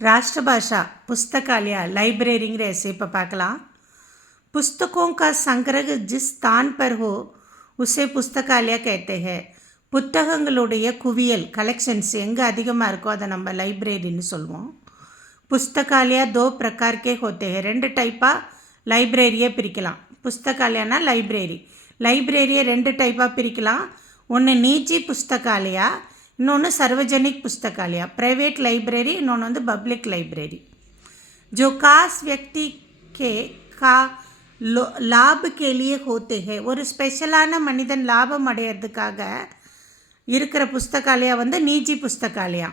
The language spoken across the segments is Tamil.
राष्ट्रभाषा पुस्तकालय लाइब्रेरी ऐसे पाकलाम। पुस्तकों का संग्रह जिस स्थान पर हो उसे पुस्तकालय कहते हैं। புத்தகங்களுடைய குவியல் கலெக்ஷன்ஸ் எங்கே அதிகமாக இருக்கோ அதை நம்ம லைப்ரரின்னு சொல்லுவோம். புஸ்தகாலயா दो प्रकार के होते हैं. ரெண்டு டைப்பாக லைப்ரரியை பிரிக்கலாம். புஸ்தகாலயனா லைப்ரரியை ரெண்டு டைப்பாக பிரிக்கலாம். ஒன்று நீஜி புஸ்தகாலயா, இன்னொன்று सार्वजनिक पुस्तकालय. प्राइवेट लाइब्रेरी, இன்னொன்று வந்து पब्लिक लाइब्रेरी. जो खास व्यक्ति के का लाभ के लिए होते हैं. ஒரு ஸ்பெஷலான மனிதன் லாபம் அடையிறதுக்காக இருக்கிற புஸ்தகாலயா வந்து நீஜி புஸ்தகாலயா.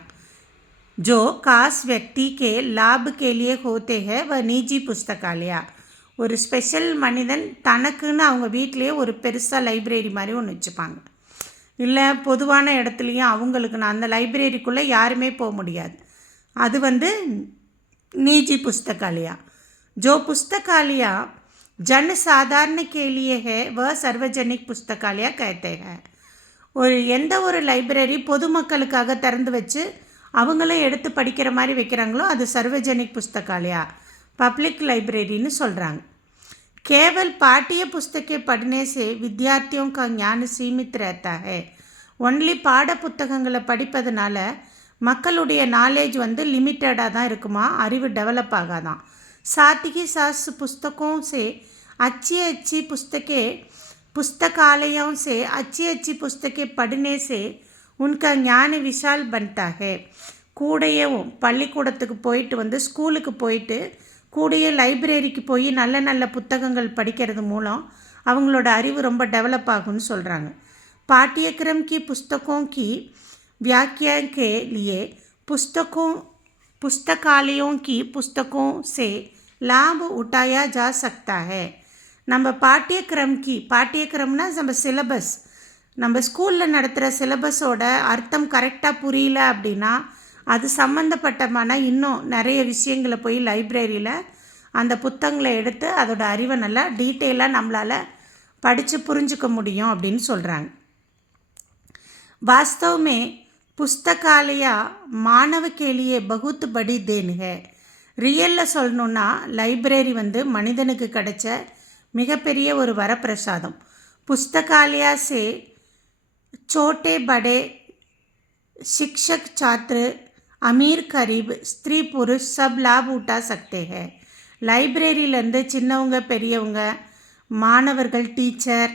जो खास व्यक्ति के लाभ के लिए होते हैं वह निजी पुस्तकालय. ஒரு ஸ்பெஷல் மனிதன் தனக்குன்னு அவங்க வீட்டிலேயே ஒரு பெருசாக லைப்ரரி மாதிரி ஒன்று வச்சுப்பாங்க. இல்லை பொதுவான இடத்துலையும் அவங்களுக்குன்னு அந்த லைப்ரரிக்குள்ளே யாருமே போக முடியாது. அது வந்து निजी पुस्तकालय. जो पुस्तकालय जन साधारण के लिए है वह सार्वजनिक पुस्तकालय कहते हैं. ஒரு எந்த ஒரு லைப்ரரி பொதுமக்களுக்காக திறந்து வச்சு அவங்களே எடுத்து படிக்கிற மாதிரி வைக்கிறாங்களோ அது सार्वजनिक पुस्तकालय, पब्लिक लाइब्रेरीன்னு சொல்கிறாங்க. केवल पाठ्य पुस्तकें पढ़ने से विद्यार्थियों का ज्ञान सीमित रहता है. ஒன்லி பாட புத்தகங்களை படிப்பதனால மக்களுடைய நாலேஜ் வந்து லிமிட்டடாக தான் இருக்குமா, அறிவு டெவலப் ஆகாதான். साथ ही साथ पुस्तकों से अच्छी पुस्तकें पुस्तकालयों से अच्छी पुस्तकें पढ़ने से उनका ज्ञान विशाल बनता है. கூடையும் பள்ளிக்கூடத்துக்கு போயிட்டு வந்து ஸ்கூலுக்கு போயிட்டு கூடிய லைப்ரரிக்கு போய் நல்ல நல்ல புத்தகங்கள் படிக்கிறது மூலம் அவங்களோட அறிவு ரொம்ப டெவலப் ஆகும்னு சொல்கிறாங்க. पाठ्यक्रम की पुस्तकों की व्याख्या के लिए पुस्तकालयों की पुस्तकों से लाभ उठाया जा सकता है. நம்ம பாட்டியக்கிரம்னா நம்ம சிலபஸ், நம்ம ஸ்கூலில் நடத்துகிற சிலபஸோட அர்த்தம் கரெக்டாக புரியல அப்படின்னா அது சம்மந்தப்பட்டமான இன்னும் நிறைய விஷயங்களை போய் லைப்ரரியில் அந்த புத்தகங்களை எடுத்து அதோட அறிவை நல்லா டீட்டெயிலாக நம்மளால் படித்து புரிஞ்சுக்க முடியும் அப்படின்னு சொல்கிறாங்க. वास्तव में पुस्तकालय मानव के लिए बहुत बड़ी देन है. ரியலில் சொல்லணுன்னா லைப்ரரி வந்து மனிதனுக்கு கிடைச்ச மிகப்பெரிய ஒரு வரப்பிரசாதம். पुस्तकालय से छोटे बड़े शिक्षक छात्र अमीर गरीब स्त्री पुरुष सब लाभ उठा सकते हैं. லைப்ரரியிலேருந்து சின்னவங்க பெரியவங்க, மாணவர்கள், டீச்சர்,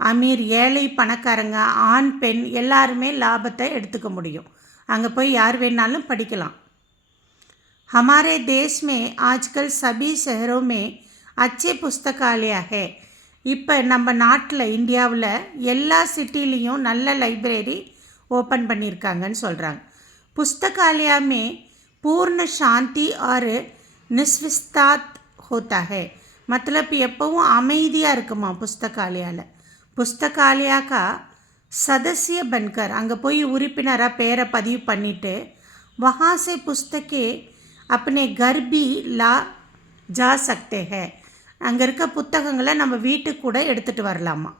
அமீர் ஏழை பணக்காரங்க, ஆண் பெண் எல்லாருமே லாபத்தை எடுத்துக்க முடியும். அங்கே போய் யார் வேணாலும் படிக்கலாம். हमारे देश में आजकल सभी शहरों में अच्छे पुस्तकालय है. இப்போ நம்ம நாட்டில் இந்தியாவில் எல்லா சிட்டிலையும் நல்ல லைப்ரரி ஓப்பன் பண்ணியிருக்காங்கன்னு சொல்கிறாங்க. पुस्तकालय में पूर्ण शांति और निस्विस्तात होता है. मतलब எப்பவும் அமைதியாக இருக்குமா புஸ்தகாலயாவில். पुस्तकालय का सदस्य बनकर அங்கே போய் உறுப்பினராக பேரை பதிவு பண்ணிவிட்டு वहाँ से पुस्तकें अपने घर भी ला जा सकते हैं. அங்கே இருக்க புத்தகங்களை நம்ம வீட்டுக்கு கூட எடுத்துகிட்டு வரலாமா.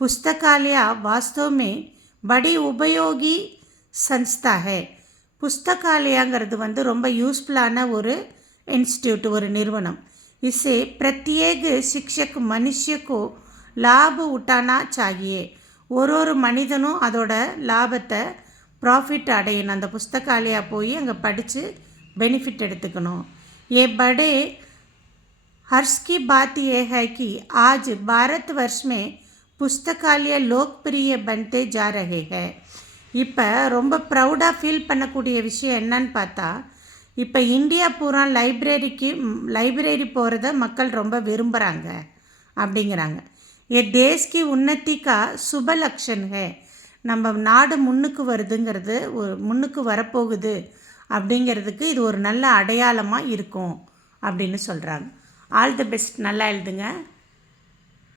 पुस्तकालय वास्तव में बड़ी उपयोगी संस्था है. புஸ்தகாலயங்கிறது வந்து ரொம்ப யூஸ்ஃபுல்லான ஒரு इंस्टीट्यूट, ஒரு நிறுவனம். इसे प्रत्येक शिक्षक मनुष्य को लाभ उठाना चाहिए. ஒரு மனிதனும் அதோட லாபத்தை ப்ராஃபிட் அடையணும். அந்த புஸ்தகாலயா போய் அங்கே படித்து பெனிஃபிட் எடுத்துக்கணும். ये बड़े हर्ष की बात यह है कि आज भारतवर्ष में पुस्तकालय लोकप्रिय बनते जा रहे हैं. இப்போ ரொம்ப ப்ரௌடாக ஃபீல் பண்ணக்கூடிய விஷயம் என்னன்னு பார்த்தா இப்போ இந்தியா பூரா லைப்ரரி போகிறத மக்கள் ரொம்ப விரும்புகிறாங்க அப்படிங்கிறாங்க. ये देश की उन्नति का शुभ लक्षण है. நம்ம நாடு முன்னுக்கு வருதுங்கிறது, முன்னுக்கு வரப்போகுது அப்படிங்கிறதுக்கு இது ஒரு நல்ல அடையாளமாக இருக்கும் அப்படின்னு சொல்கிறாங்க. All the best. நல்லா எழுதுங்க.